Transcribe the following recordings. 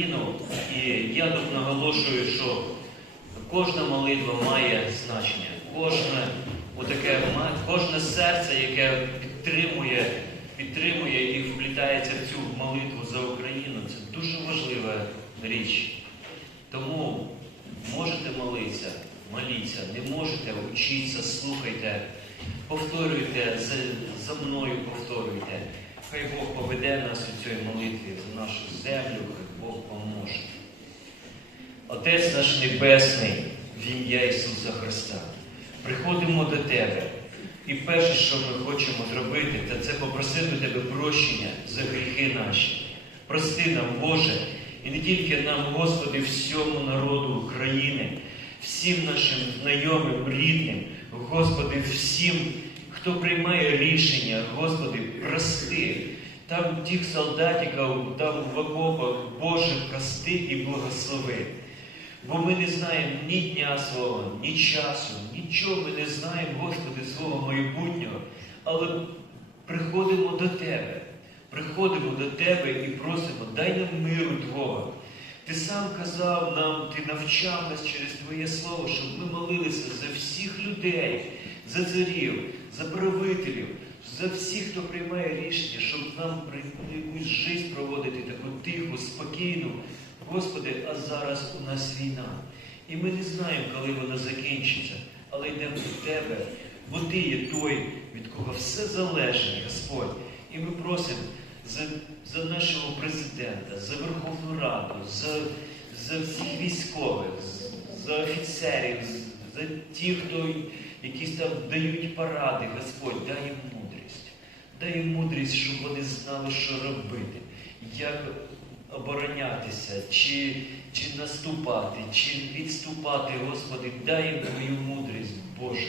Україну, і я тут наголошую, що кожна молитва має значення. Кожне, отаке, кожне серце, яке підтримує, підтримує і вплітається в цю молитву за Україну, це дуже важлива річ. Тому можете молитися, моліться, не можете, учіться, слухайте, повторюйте, за, за мною повторюйте. Хай Бог поведе нас у цій молитві за нашу землю, хай Бог поможе. Отець наш Небесний, в ім'я Ісуса Христа, приходимо до Тебе. І перше, що ми хочемо зробити, це, попросити Тебе прощення за гріхи наші. Прости нам, Боже, і не тільки нам, Господи, всьому народу України, всім нашим знайомим, рідним, Господи, всім, хто приймає рішення, Господи, прости. Там тих солдатиків, там в окопах, Боже, прости і благослови. Бо ми не знаємо ні дня свого, ні часу, нічого ми не знаємо, Господи, свого майбутнього, але приходимо до Тебе, приходимо до Тебе і просимо, дай нам миру Твого. Ти сам казав нам, ти навчав нас через Твоє Слово, щоб ми молилися за всіх людей, за царів, за правителів, за всіх, хто приймає рішення, щоб нам якусь життя проводити таку тиху, спокійну. Господи, а зараз у нас війна. І ми не знаємо, коли вона закінчиться, але йдемо до Тебе, бо Ти є той, від кого все залежить, Господь. І ми просимо за, за нашого президента, за Верховну Раду, за, за всіх військових, за офіцерів, за тих, хто якісь там дають поради, Господь, дай їм мудрість. Дай їм мудрість, щоб вони знали, що робити, як оборонятися, чи, чи наступати, чи відступати, Господи, дай їм Твою мудрість, Боже.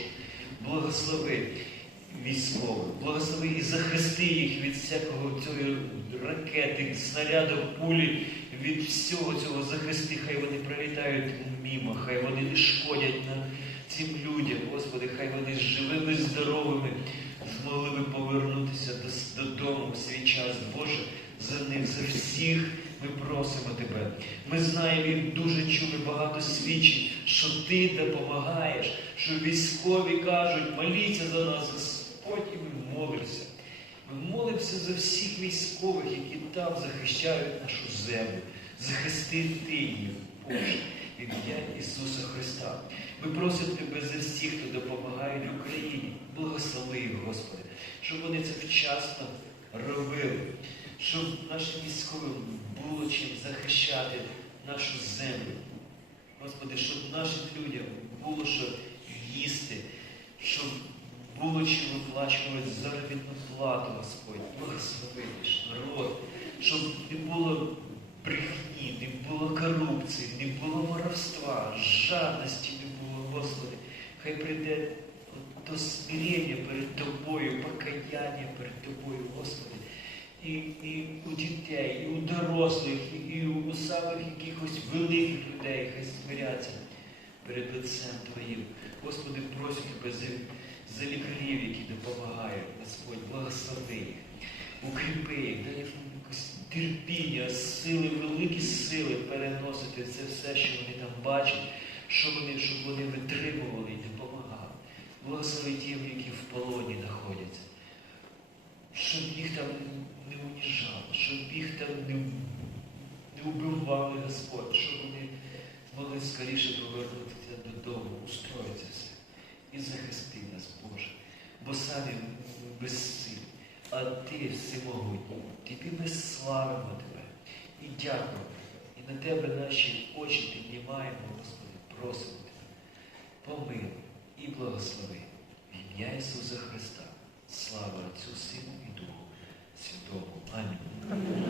Благослови військових, благослови і захисти їх від всякого цього ракети, снаряду, пулі, від всього цього захисти, хай вони прилітають мімо, хай вони не шкодять на цим людям, Господи, хай вони живими, здоровими, змогли би повернутися додому в свій час, Боже, за них, за всіх ми просимо Тебе. Ми знаємо і дуже чули багато свідчень, що Ти допомагаєш, що військові кажуть, моліться за нас, Господь, і ми молимося. Ми молимося за всіх військових, які там захищають нашу землю. Захисти Ти їх, Боже, в ім'я Ісуса Христа. Ми просимо Тебе за всіх, хто допомагає Україні. Благослови їх, Господи, щоб вони це вчасно робили, щоб нашим військовим було чим захищати нашу землю. Господи, щоб нашим людям було що їсти, щоб було чим виплачувати заробітну плату, Господь, благослови наш народ, щоб не було брехні, було корупції, не було воровства, жадності не було, Господи. Хай прийде до смирення перед Тобою, покаяння перед Тобою, Господи. І, і у дітей, і у дорослих, і, у самих якихось великих людей, хай смиряться перед лицем Твоїм. Господи, просимо Тебе за, за лікарів, які допомагають, Господь, благослови їх, укріпи їх, дай терпіння, сили, великі сили переносити це все, що вони там бачать, що вони, щоб вони витримували і допомагали. Благослови тим, які в полоні знаходяться щоб їх там не уніжали, щоб їх там не, не вбивали Господь, щоб вони змогли скоріше повернутися додому, устроїтися все. І захисти нас, Боже. Бо самі ми безсилі, а Ти всемогутній. Тобі ми славимо Тебе і дякуємо. І на Тебе наші очі піднімаємо, Господи, просимо Тебе. Помилуй і благослови в ім'я Ісуса Христа. Слава Отцю, Сину і Духу Святому. Амінь.